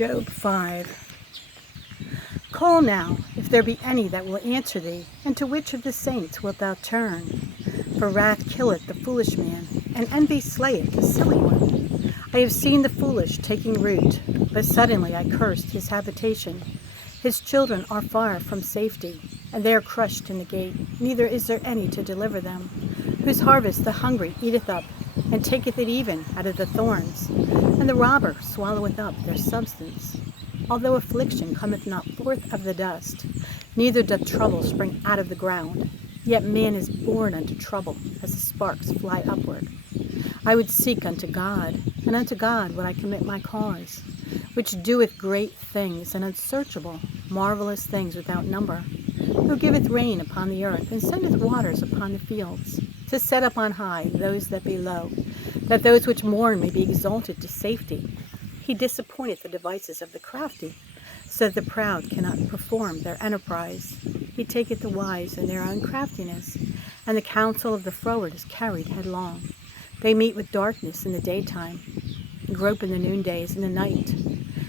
Job 5. Call now, if there be any that will answer thee, and to which of the saints wilt thou turn? For wrath killeth the foolish man, and envy slayeth the silly one. I have seen the foolish taking root, but suddenly I cursed his habitation. His children are far from safety, and they are crushed in the gate, neither is there any to deliver them. Whose harvest the hungry eateth up, and taketh it even out of the thorns, and the robber swalloweth up their substance. Although affliction cometh not forth of the dust, neither doth trouble spring out of the ground, yet man is born unto trouble, as the sparks fly upward. I would seek unto God, and unto God would I commit my cause, which doeth great things and unsearchable, marvelous things without number, who giveth rain upon the earth, and sendeth waters upon the fields, to set up on high those that be low, that those which mourn may be exalted to safety. He disappointeth the devices of the crafty, so that the proud cannot perform their enterprise. He taketh the wise in their own craftiness, and the counsel of the froward is carried headlong. They meet with darkness in the daytime, and grope in the noondays and the night.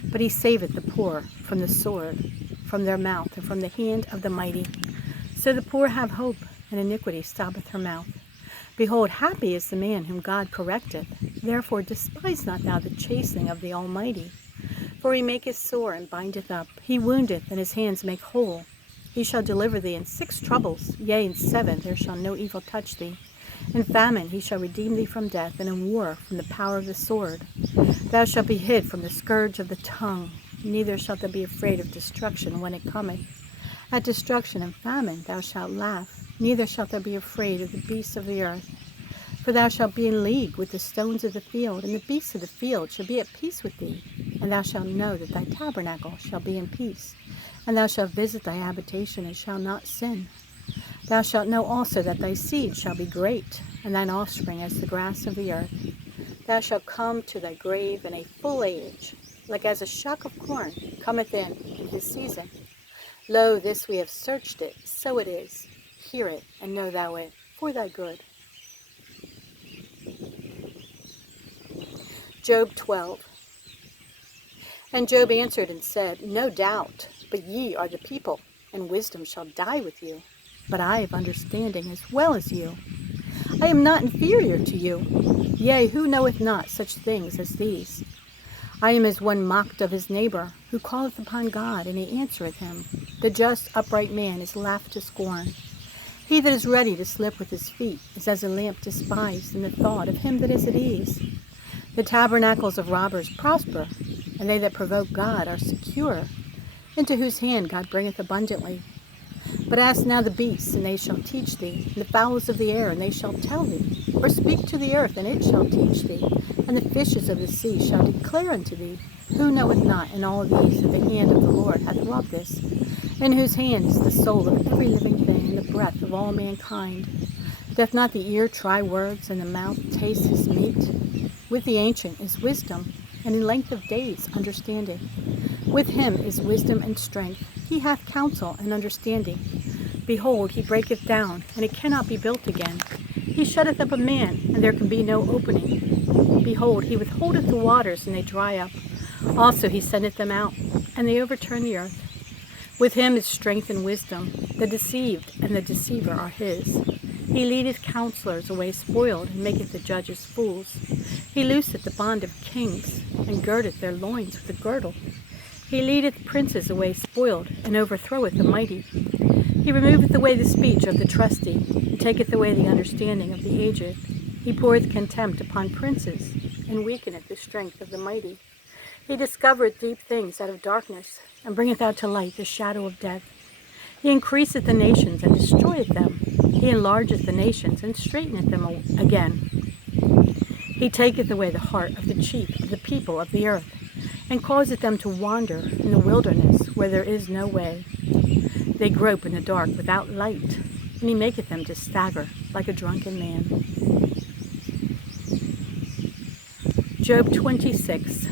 But he saveth the poor from the sword, from their mouth, and from the hand of the mighty. So the poor have hope, and iniquity stoppeth her mouth. Behold, happy is the man whom God correcteth. Therefore despise not thou the chastening of the Almighty. For he maketh sore and bindeth up. He woundeth, and his hands make whole. He shall deliver thee in 6 troubles. Yea, in 7 there shall no evil touch thee. In famine he shall redeem thee from death, and in war from the power of the sword. Thou shalt be hid from the scourge of the tongue, neither shalt thou be afraid of destruction when it cometh. At destruction and famine thou shalt laugh, neither shalt thou be afraid of the beasts of the earth. For thou shalt be in league with the stones of the field, and the beasts of the field shall be at peace with thee. And thou shalt know that thy tabernacle shall be in peace, and thou shalt visit thy habitation, and shalt not sin. Thou shalt know also that thy seed shall be great, and thine offspring as the grass of the earth. Thou shalt come to thy grave in a full age, like as a shock of corn cometh in his season. Lo, this we have searched it, so it is. Hear it, and know thou it, for thy good. Job 12. And Job answered and said, No doubt, but ye are the people, and wisdom shall die with you. But I have understanding as well as you. I am not inferior to you. Yea, who knoweth not such things as these? I am as one mocked of his neighbor, who calleth upon God, and he answereth him. The just upright man is laughed to scorn. He that is ready to slip with his feet is as a lamp despised in the thought of him that is at ease. The tabernacles of robbers prosper, and they that provoke God are secure, into whose hand God bringeth abundantly. But ask now the beasts, and they shall teach thee, and the fowls of the air, and they shall tell thee. Or speak to the earth, and it shall teach thee, and the fishes of the sea shall declare unto thee. Who knoweth not in all these that the hand of the Lord hath wrought this, in whose hand is the soul of every living thing, and the breath of all mankind? Doth not the ear try words, and the mouth taste his meat? With the ancient is wisdom, and in length of days understanding. With him is wisdom and strength. He hath counsel and understanding. Behold, he breaketh down, and it cannot be built again. He shutteth up a man, and there can be no opening. Behold, he withholdeth the waters, and they dry up. Also he sendeth them out, and they overturn the earth. With him is strength and wisdom. The deceived and the deceiver are his. He leadeth counselors away spoiled, and maketh the judges fools. He looseth the bond of kings, and girdeth their loins with a girdle. He leadeth princes away spoiled, and overthroweth the mighty. He removeth away the speech of the trusty, and taketh away the understanding of the aged. He poureth contempt upon princes, and weakeneth the strength of the mighty. He discovereth deep things out of darkness, and bringeth out to light the shadow of death. He increaseth the nations, and destroyeth them. He enlargeth the nations, and straighteneth them again. He taketh away the heart of the chief of the people of the earth, and causeth them to wander in the wilderness where there is no way. They grope in the dark without light, and he maketh them to stagger like a drunken man. Job 26.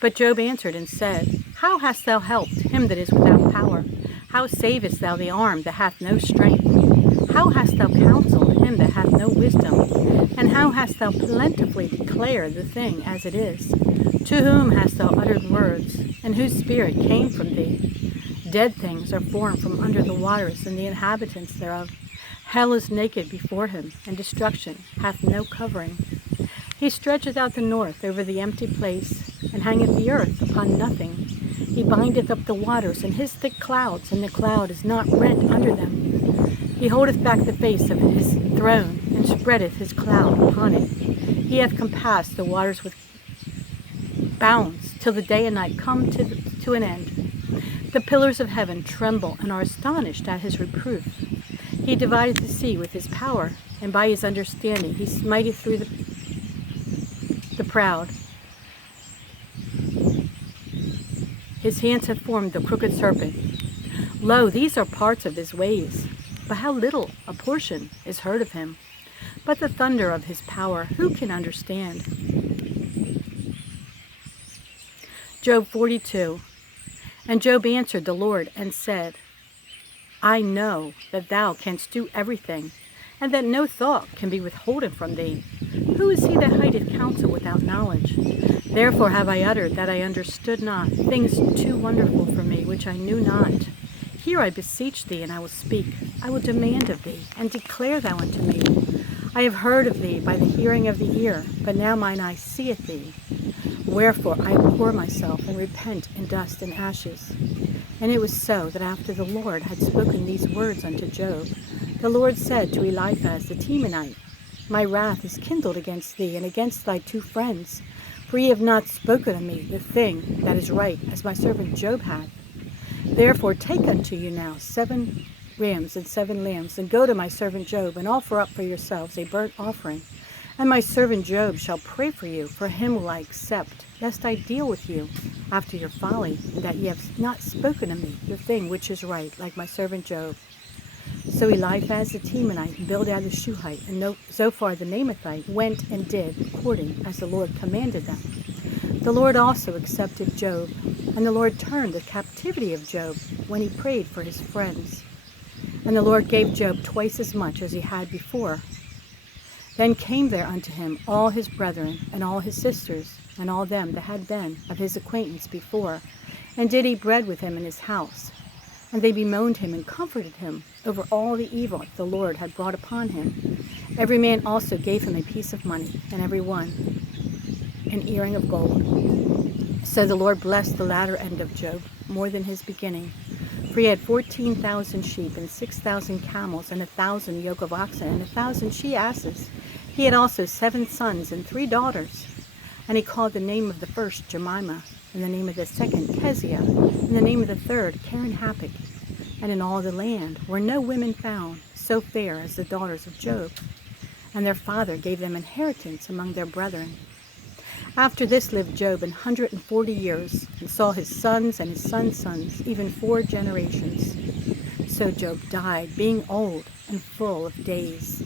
But Job answered and said, How hast thou helped him that is without power? How savest thou the arm that hath no strength? How hast thou counseled him that hath no wisdom? And how hast thou plentifully declared the thing as it is? To whom hast thou uttered words, and whose spirit came from thee? Dead things are formed from under the waters, and the inhabitants thereof. Hell is naked before him, and destruction hath no covering. He stretcheth out the north over the empty place, and hangeth the earth upon nothing. He bindeth up the waters in his thick clouds, and the cloud is not rent under them. He holdeth back the face of his throne, and spreadeth his cloud upon it. He hath compassed the waters with bounds, till the day and night come to an end. The pillars of heaven tremble and are astonished at his reproof. He divideth the sea with his power, and by his understanding he smiteth through the proud. His hands have formed the crooked serpent. Lo, these are parts of his ways, but how little a portion is heard of him. But the thunder of his power, who can understand? Job 42. And Job answered the Lord and said, I know that thou canst do everything, and that no thought can be withholden from thee. Who is he that hideth counsel without knowledge? Therefore have I uttered that I understood not, things too wonderful for me, which I knew not. Hear, I beseech thee, and I will speak. I will demand of thee, and declare thou unto me. I have heard of thee by the hearing of the ear, but now mine eye seeth thee. Wherefore I abhor myself, and repent in dust and ashes. And it was so, that after the Lord had spoken these words unto Job, the Lord said to Eliphaz the Temanite, My wrath is kindled against thee, and against thy 2 friends, for ye have not spoken of me the thing that is right, as my servant Job hath. Therefore take unto you now 7 rams and 7 lambs, and go to my servant Job, and offer up for yourselves a burnt offering. And my servant Job shall pray for you, for him will I accept, lest I deal with you after your folly, and that ye have not spoken of me the thing which is right, like my servant Job. So Eliphaz the Temanite, and Bildad the Shuhite, and Zophar the Naamathite went and did according as the Lord commanded them. The Lord also accepted Job, and the Lord turned the captivity of Job when he prayed for his friends. And the Lord gave Job twice as much as he had before. Then came there unto him all his brethren, and all his sisters, and all them that had been of his acquaintance before, and did eat bread with him in his house. And they bemoaned him and comforted him over all the evil the Lord had brought upon him. Every man also gave him a piece of money, and every one an earring of gold. So the Lord blessed the latter end of Job more than his beginning. For he had 14,000 sheep, and 6,000 camels, and 1,000 yoke of oxen, and 1,000 she-asses. He had also 7 sons and 3 daughters. And he called the name of the first Jemimah, and the name of the second Keziah, and the name of the third Karen-Happuch. And in all the land were no women found so fair as the daughters of Job. And their father gave them inheritance among their brethren. After this lived Job 140 years, and saw his sons and his sons' sons, even 4 generations. So Job died, being old and full of days.